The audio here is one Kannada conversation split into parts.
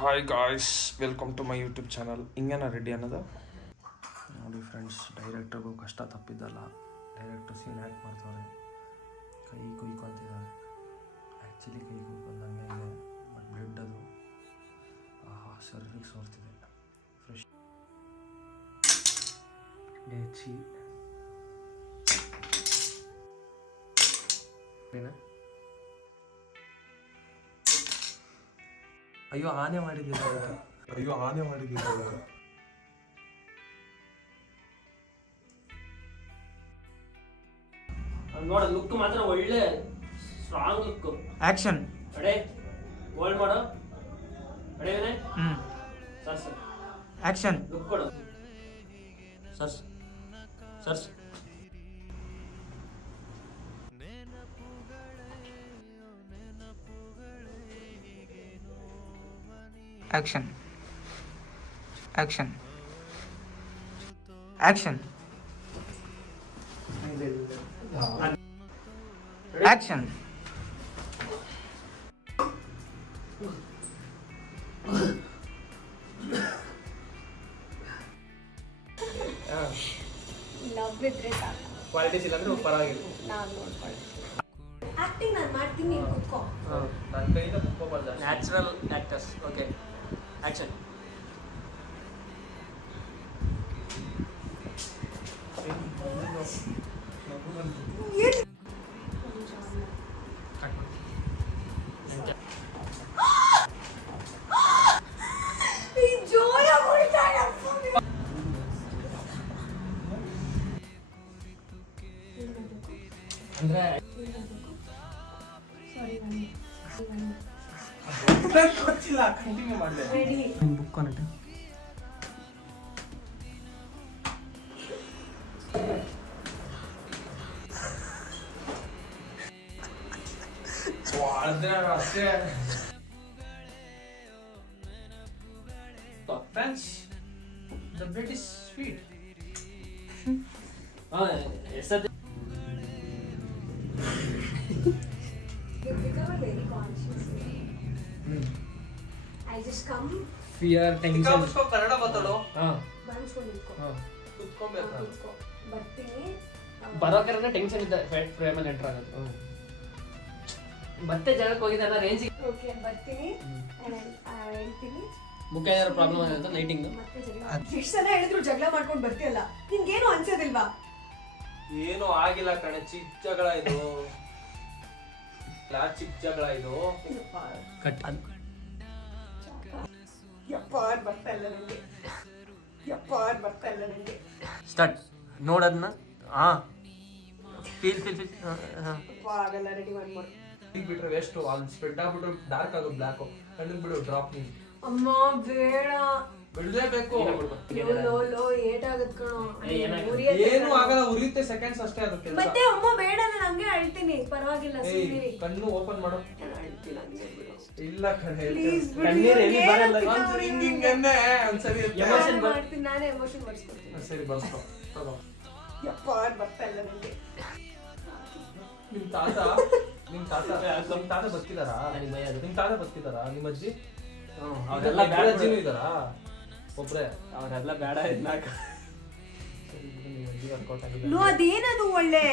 Hi guys, welcome to my YouTube channel. ಹಿಂಗೇನ ರೆಡಿ ಅನ್ನೋದು ನೋಡಿ ಫ್ರೆಂಡ್ಸ್. ಡೈರೆಕ್ಟರ್ಗೂ ಕಷ್ಟ ತಪ್ಪಿದ್ದಲ್ಲ. ಡೈರೆಕ್ಟರ್ ಸೀನ್ ಆ್ಯಕ್ಟ್ ಮಾಡ್ತಾರೆ, ಕೈ ಕುಯ್ಕೊತಿದ್ದಾರೆ. ಆ್ಯಕ್ಚುಲಿ ಕೈ ಕುಯ್ಕೊಂಡಂಗೆ ಇದೆ, ಬಟ್ ಬ್ಲಡ್ ಅದು ಸರ್ರಿಗೆ ಸೋರ್ತಿದೆ. ಫ್ರೆಶ್ ಡೇಚಿ ಅಯ್ಯೋ ಆನೆ ಮಾಡಿದ್ದಿಲ್ಲ, ನೋಡ ಲುಕ್ ಮಾತ್ರ ಒಳ್ಳೆ ಸ್ಟ್ರಾಂಗ್ ಲುಕ್. ಆಕ್ಷನ್ ಅಡೆ ಹೋಲ್ಡ್ ಮಾಡು. ಅಡೆವೇನೆ ಸರ್ ಸರ್ ಆಕ್ಷನ್ ಲುಕ್ ಕೊಡು sir sir. Action action action action love ಇದ್ರೆ ಸಾಕು. ಕ್ವಾಲಿಟೀಸ್ ಇಲ್ಲಾಂದ್ರೆ ಪರವಾಗಿಲ್ಲ. ನಾನು ನೋಡ್ಕೊಳ್ತೀನಿ. ಆಕ್ಟಿಂಗ್ ನಾನು ಮಾಡ್ತೀನಿ, ನೀನು ಕೂತ್ಕೋ. ನನ್ನ ಕೈಯಿಂದ ಮುಕ್ಕೋಬಾರ್ದು. Natural actors. Okay action. ಅಂದ್ರೆ ಗೊತ್ತಿಲ್ಲ, ಕಂಟಿನ್ಯೂ ಮಾಡಿದೆ. ಬುಕ್ ಅನ್ನಟ್ಟು ಅಷ್ಟೇ friends. The bread is sweet. ಎಷ್ಟೊತ್ತು You become a very conscious. I just come. Fear tension. Kannada ಮಾತಾಡೋ. ಬಂದ್ಕೊಂಡು ನಿಂತ್ಕೋ. ಕುತ್ಕೊಬೇಕು. ಕೂತ್ಕೋ. ಬರ್ತೀನಿ. ಬರೋಕರ ಟೆನ್ಷನ್ ಇದ್ದ ಫ್ರೇಮಲ್ಲಿ ಎಂಟರ್ ಆಗೋದು. ಮತ್ತೆ ಜಾಗಕ್ಕೆ ಹೋಗಿದ್ದಾನ ರೇಂಜಿಗೆ. ಓಕೆ ಬರ್ತೀನಿ. ಹೇಳ್ತೀನಿ. ಮುಖ್ಯ ಏನಾದ್ರು ಪ್ರಾಬ್ಲಮ್ ಆಗುತ್ತೆ ಲೈಟಿಂಗ್. ಮತ್ತೆ ಜಗಳ. ಎಷ್ಟು ಸಲ ಹೇಳಿದ್ರು ಜಗಳ ಮಾಡ್ಕೊಂಡು ಬರ್ತೀಯಲ್ಲ, ನಿನ್ಗೇನು ಅನ್ಸೋದಿಲ್ವಾ? ಏನು ಆಗಿಲ್ಲ ಕಣೆ, ಚಿಕ್ಕ ಜಗಳ ಇದು. ಚಿಕ್ಕ ಜಗಳ ಇದು. ಕಟ್ ಬರ್ತಾ ಇಲ್ಲ ನನಗೆ. ಬರ್ತಾ ಇಲ್ಲ ನನಗೆ. ಸ್ಟಾರ್ಟ್. ನೋಡೋದನ್ನ ಫೀಲ್ ಆಗಲ್ಲ, ರೆಡಿ ಮಾಡಿ. ಈಗ ಬಿಟ್ರೆ ವೇಸ್ಟ್. ಅಲ್ಲಿ ಸ್ಪ್ರೆಡ್ ಆಗ್ಬಿಟ್ಟು ಡಾರ್ಕ್ ಆಗೋದು ಬ್ಲ್ಯಾಕ್. ಕಣ್ಣಿಗೆ ಬಿಡು ಡ್ರಾಪ್. ನೀನು ಅಮ್ಮ ಬೇಡ, ಬಿಡ್ಲೇಬೇಕು. ಲೋ ಏಟಾಗತ್ ಕಣೋ. ಏನು ಆಗಲ್ಲ, ಉರಿಯುತ್ತೆ, ಸೆಕೆಂಡ್ಸ್ ಅಷ್ಟೇ ಅದು ಕೆಲಸ. ಮತ್ತೆ ಅಮ್ಮ ಬೇಡ, ನಾನು ಹಂಗೆ ಅಳ್ತೀನಿ, ಪರವಾಗಿಲ್ಲ. ಸುಮ್ಮನೆ ಕಣ್ಣು ಓಪನ್ ಮಾಡು. ಅಳ್ತೀನಿ ಹಂಗೆ ಬಿಡು. ಇಲ್ಲ ಕಣೆ, ಪ್ಲೀಸ್ ಕಣ್ಣೀರ್ ಎಲ್ಲಿ ಬರಲ್ಲ. ಹಿಂಗಂದೆ ಒಂದ್ಸರಿ Emotion ಮಾಡ್ತೀನಿ, ನಾನೇ ಎಮೋಷನ್ ಬರ್ಸ್ಕೊಡ್ತೀನಿ. ಸರಿ ಬರ್ಸ್ಕೊ. ತಗೋ. ಬರ್ತಾ ಇಲ್ಲ ನನಗೆ. ನಿಮ್ ತಾತ ಬದುಕಿದಾರಾ? ನನಗೆ ಭಯ ಅದು. ನಿಮ್ ತಾತ ಬದುಕಿದಾರಾ? ನಿಮ್ಮ ಅಜ್ಜಿ ಅವರೆಲ್ಲ ಅಜ್ಜಿನೂ ಇದಾರಾ? ಒಬ್ರೆ ಅವರೆಲ್ಲ ಬೇಡ ಇದ್ನಾಕ. ನೋ, ಅದೇನದು ಒಳ್ಳೆ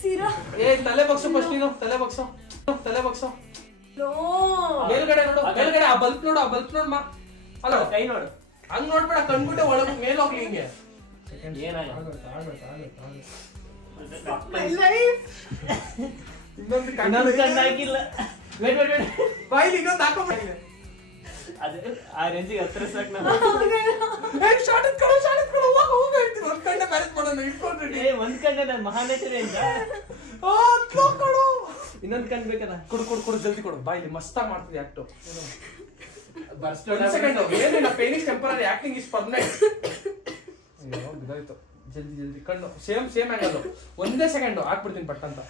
ಸಿರಾ. ತಲೆ ಬಗ್ಸು ಫಸ್ಟ್. ನೀನು ತಲೆ ಬಗ್ಸು. ನೋ, ಮೇಲ್ಗಡೆ ನೋಡು, ಮೇಲ್ಗಡೆ ಆ ಬಲ್ಪ್ ನೋಡು ಮಾ. ಅಲ್ಲ ಕೈ ನೋಡು. ಹಂಗ್ ನೋಡ್ಬೇಡ, ಕಣ್ಬಿಟ್ಟೆ ಒಳಗೆ ಮೇಲ್ ಹೋಗ್ಲಿ. ಹಿಂಗೆ ಏನಾಯ್ತು? ಇನ್ನೊಂದು ಇನ್ನೊಂದು ಕಣ್ಣು ಹಾಕಿಲ್ಲ. ವೇಟ್ ಬಾಯಿಲಿ ಇನ್ನೊಂದು ಹಾಕೊಂಡ್ಬಿಟ್ಟಿದೆ. ಅದೇ ಆ ರೇಂಜಿಗೆ ಹತ್ರ ಸಾಕು ನಾವು. ಒಂದ್ ಕಣ್ಣ ನಾನು ಮಹಾನಟನೆ ಅಂತ. ಇನ್ನೊಂದ್ ಕಣ್ ಬೇಕಲ್ಲ. ಕೊಡು ಜಲ್ದಿ ಕೊಡು. ಬಾಯಿಲಿ ಮಸ್ತಾಗಿ ಮಾಡ್ತಿದ್ದೆ ಆಕ್ಟು. ಏನಿಲ್ಲ, ಪೇನಿಸ್ ಟೆಂಪರರಿ, ಆಕ್ಟಿಂಗ್ ಇಸ್ ಪರ್ಮನೆಂಟ್. ಇದಾಯ್ತು. ಜಲ್ದಿ ಕಣ್ಣು ಸೇಮ್ ಆ್ಯಂಗಲ್. ಒಂದೇ ಸೆಕೆಂಡ್ ಹಾಕ್ಬಿಡ್ತೀನಿ ಪಟ್ ಅಂತ.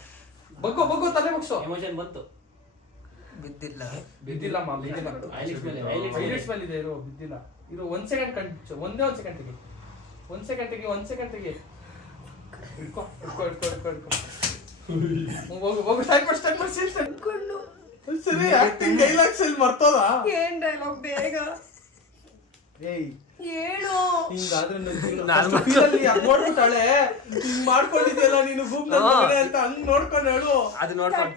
ಬಗ್ಗು ತಲೆ ಬಗ್ಸು. ಎಮೋಷನ್ ಬಂತು. ಬಿದ್ದಿಲ್ಲ Eyelids ಮೇಲೆ ಇದೆ. ಇರೋ ಬಿದ್ದಿಲ್ಲ. ಇರೋ 1 ಸೆಕೆಂಡ್ ಕಣ್ಣು. ಒಂದೇ 1 ಸೆಕೆಂಡ್ ತೆಗಿ. 1 ಸೆಕೆಂಡ್ ತೆಗಿ. ಹಿಡ್ಕೊ. ಹೋಗು ಸ್ಟಾರ್ಟ್ ಮಾಡಿ. ಸರಿ ಆಕ್ಟಿಂಗ್ ಡೈಲಾಗ್ಸ್ ಅಲ್ಲಿ ಮರ್ತೋದ ಏನ್ ಡೈಲಾಗ್ ಬೇಗ ಏಯ್ ಹೇಳು. ಹಿಂಗಾದ್ರೆ ನೋಡ್ಬಿಟ್ಟಾಳೆ ಹಿಂಗ್ ಮಾಡ್ಕೊಂಡಿದ್ಯಲ್ಲ ನೀನು ಗೂಗ್ಲ್ ಅಂತ ಹಂಗ್ ನೋಡ್ಕೊಂಡು ಹೇಳು. ಅದು ನೋಡ್ಕೊಂಡು